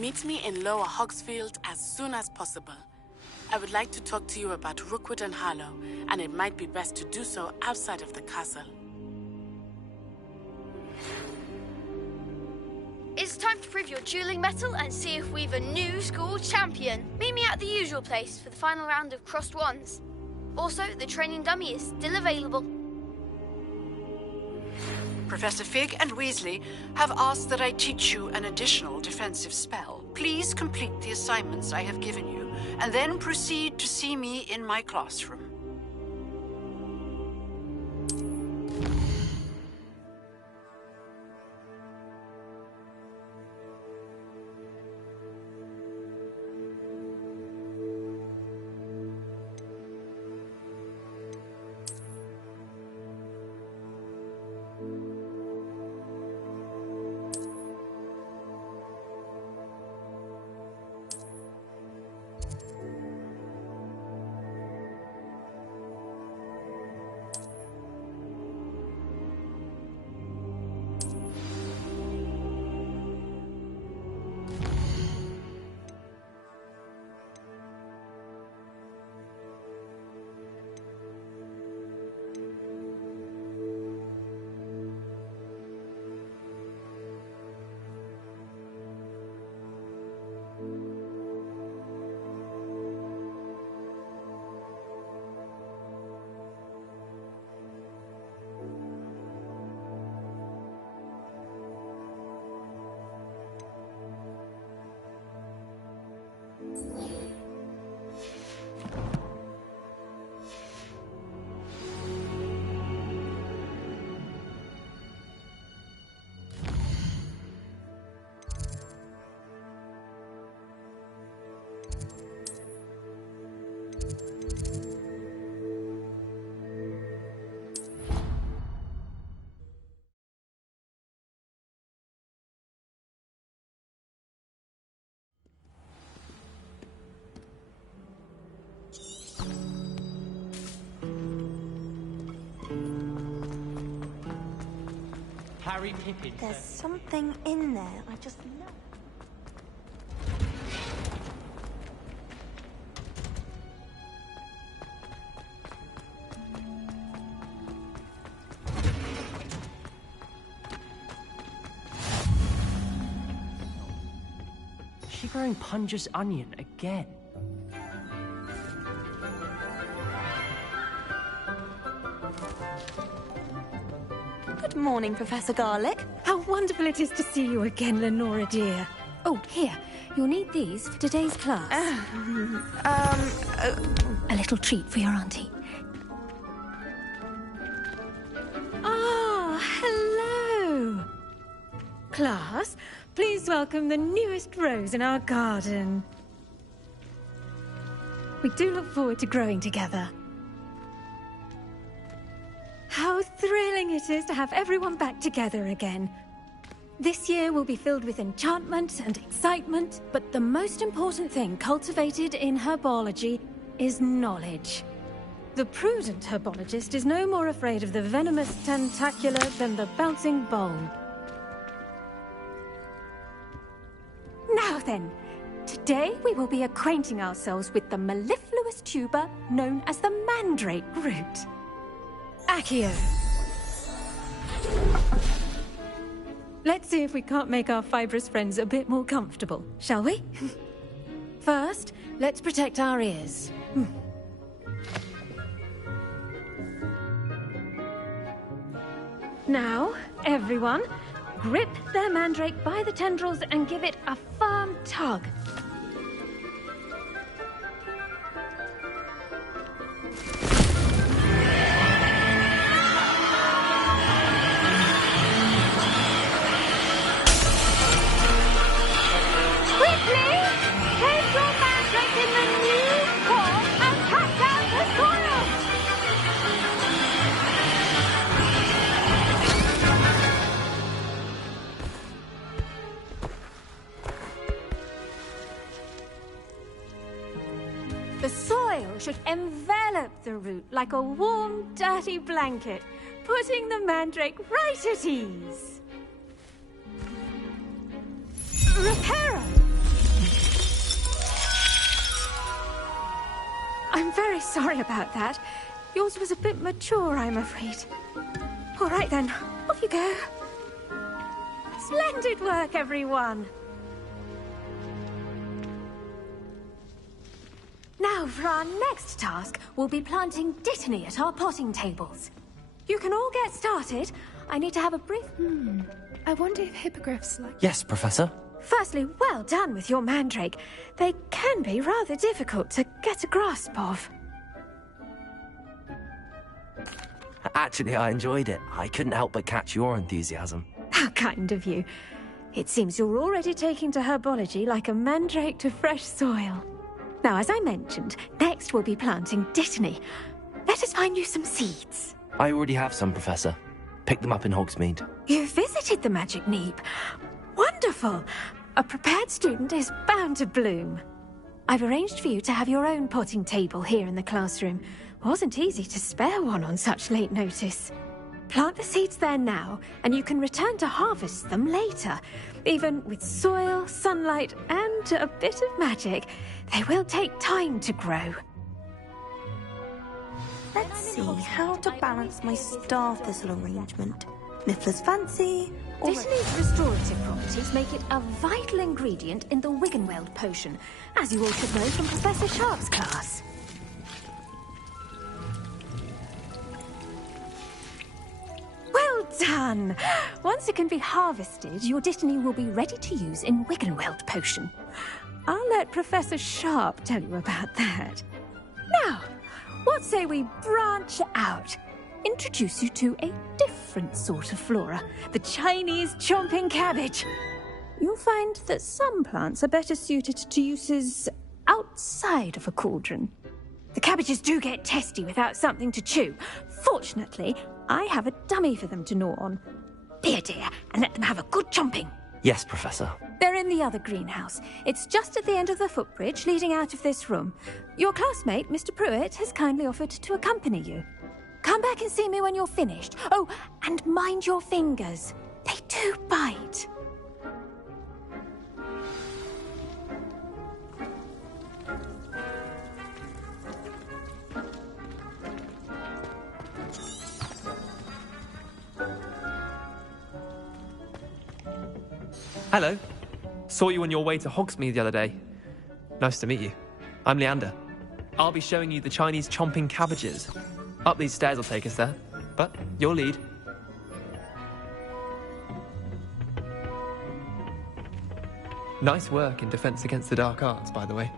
Meet me in Lower Hogsfield as soon as possible. I would like to talk to you about Rookwood and Harlow, and it might be best to do so outside of the castle. It's time to prove your dueling mettle and see if we've a new school champion. Meet me at the usual place for the final round of crossed wands. Also, the training dummy is still available. Professor Fig and Weasley have asked that I teach you an additional defensive spell. Please complete the assignments I have given you, and then proceed to see me in my classroom. Harry Pippin. There's something in there. I just know. Is she growing Punja's onion again? Good morning, Professor Garlick. How wonderful it is to see you again, Lenora dear. Oh, here. You'll need these for today's class. A little treat for your auntie. Ah, hello. Class, please welcome the newest rose in our garden. We do look forward to growing together. How thrilling it is to have everyone back together again. This year will be filled with enchantment and excitement, but the most important thing cultivated in herbology is knowledge. The prudent herbologist is no more afraid of the venomous tentacula than the bouncing bulb. Now then, today we will be acquainting ourselves with the mellifluous tuber known as the mandrake root. Accio. Let's see if we can't make our fibrous friends a bit more comfortable, shall we? First, let's protect our ears. Now, everyone, grip their mandrake by the tendrils and give it a firm tug. The soil should envelop the root like a warm, dirty blanket, putting the mandrake right at ease. Reparo! very sorry about that. Yours was a bit mature, I'm afraid. All right then, off you go. Splendid work, everyone. Now, for our next task, we'll be planting Dittany at our potting tables. You can all get started. I need to have a brief... I wonder if hippogriffs like... Yes, Professor. Firstly, well done with your mandrake. They can be rather difficult to get a grasp of. Actually, I enjoyed it. I couldn't help but catch your enthusiasm. How kind of you. It seems you're already taking to herbology like a mandrake to fresh soil. Now, as I mentioned, next we'll be planting Dittany. Let us find you some seeds. I already have some, Professor. Picked them up in Hogsmeade. You visited the Magic Neep. Wonderful. A prepared student is bound to bloom. I've arranged for you to have your own potting table here in the classroom. Wasn't easy to spare one on such late notice. Plant the seeds there now, and you can return to harvest them later. Even with soil, sunlight, and a bit of magic, they will take time to grow. Let's see how to balance my star thistle arrangement. Niffler's fancy, or... Dittany's restorative properties make it a vital ingredient in the Wiggenweld potion, as you all should know from Professor Sharp's class. Well done! Once it can be harvested, your Dittany will be ready to use in Wiggenweld potion. I'll let Professor Sharp tell you about that. Now, what say we branch out? Introduce you to a different sort of flora, the Chinese chomping cabbage. You'll find that some plants are better suited to uses outside of a cauldron. The cabbages do get testy without something to chew. Fortunately, I have a dummy for them to gnaw on. Here, dear, and let them have a good chomping. Yes, Professor. They're in the other greenhouse. It's just at the end of the footbridge leading out of this room. Your classmate, Mr. Pruitt, has kindly offered to accompany you. Come back and see me when you're finished. Oh, and mind your fingers. They do bite. Hello. Saw you on your way to Hogsmeade the other day. Nice to meet you. I'm Leander. I'll be showing you the Chinese chomping cabbages. Up these stairs will take us there, but your lead. Nice work in Defense Against the Dark Arts, by the way.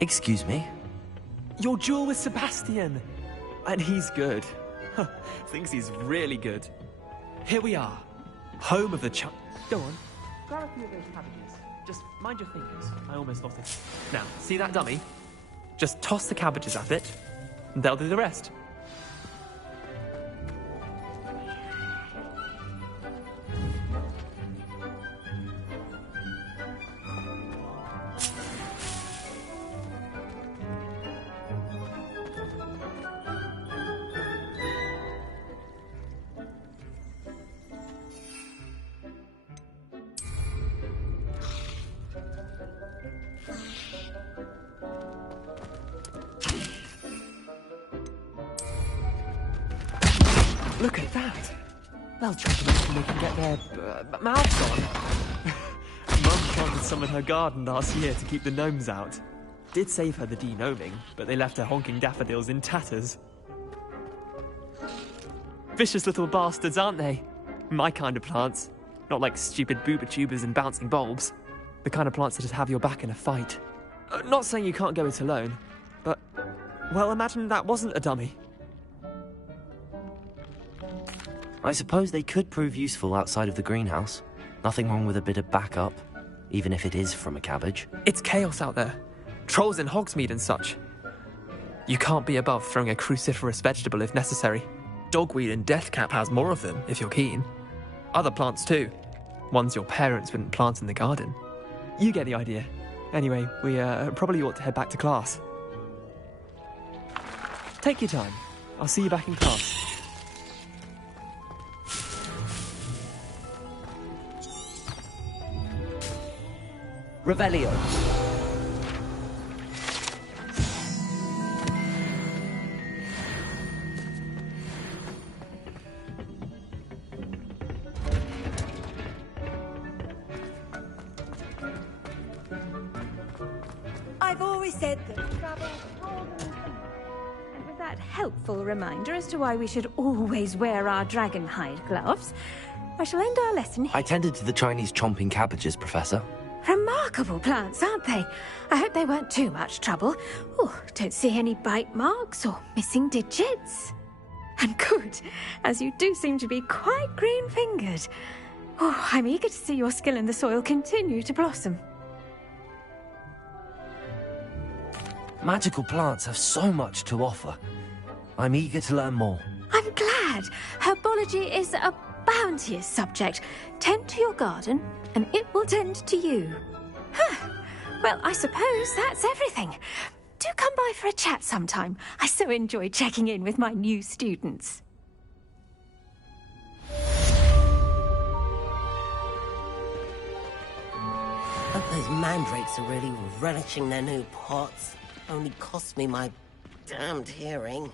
Excuse me? Your duel with Sebastian! And he's good. Thinks he's really good. Here we are. Home of the Go on. Grab a few of those cabbages. Just mind your fingers. I almost lost it. Now, see that dummy? Just toss the cabbages at it, and they'll do the rest. Look at that! They'll try to make they can get their mouths on. Mum planted some in her garden last year to keep the gnomes out. Did save her the de-gnoming, but they left her honking daffodils in tatters. Vicious little bastards, aren't they? My kind of plants. Not like stupid booba tubers and bouncing bulbs. The kind of plants that just have your back in a fight. Not saying you can't go it alone, but... well, imagine that wasn't a dummy. I suppose they could prove useful outside of the greenhouse. Nothing wrong with a bit of backup, even if it is from a cabbage. It's chaos out there. Trolls in Hogsmeade and such. You can't be above throwing a cruciferous vegetable if necessary. Dogweed and deathcap has more of them, if you're keen. Other plants too. Ones your parents wouldn't plant in the garden. You get the idea. Anyway, we probably ought to head back to class. Take your time. I'll see you back in class. Revelio. I've always said that travel and with that helpful reminder as to why we should always wear our dragon hide gloves, I shall end our lesson here. I tended to the Chinese chomping cabbages, Professor. Remarkable plants, aren't they? I hope they weren't too much trouble. Oh, don't see any bite marks or missing digits. And good, as you do seem to be quite green-fingered. Oh, I'm eager to see your skill in the soil continue to blossom. Magical plants have so much to offer. I'm eager to learn more. I'm glad. Herbology is a bounteous subject. Tend to your garden, and it will tend to you. Huh. Well, I suppose that's everything. Do come by for a chat sometime. I so enjoy checking in with my new students. Hope those mandrakes are really relishing their new pots. Only cost me my damned hearing.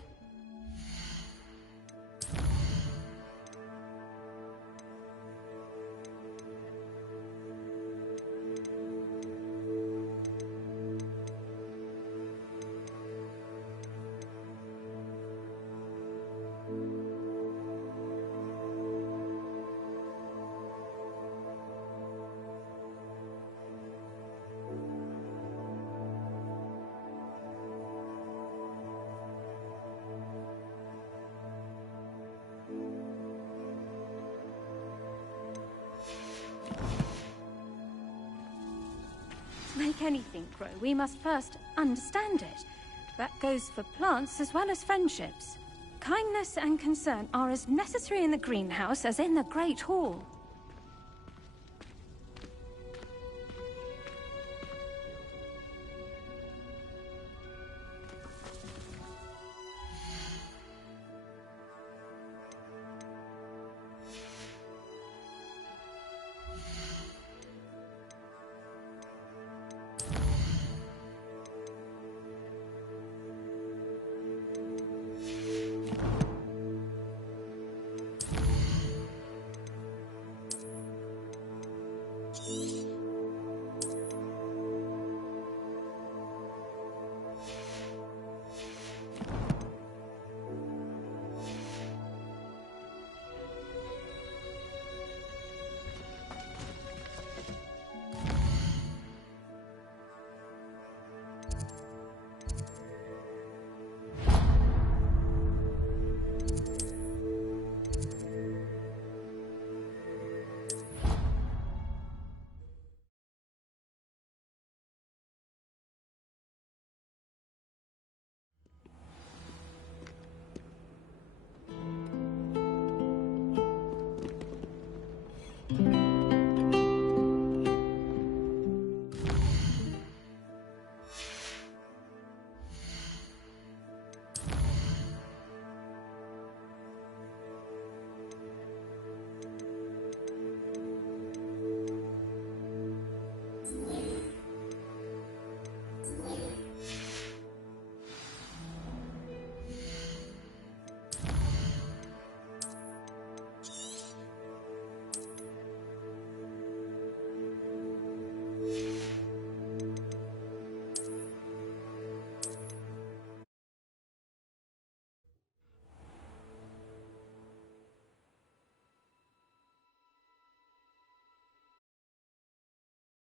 To make anything grow, we must first understand it. That goes for plants as well as friendships. Kindness and concern are as necessary in the greenhouse as in the Great Hall.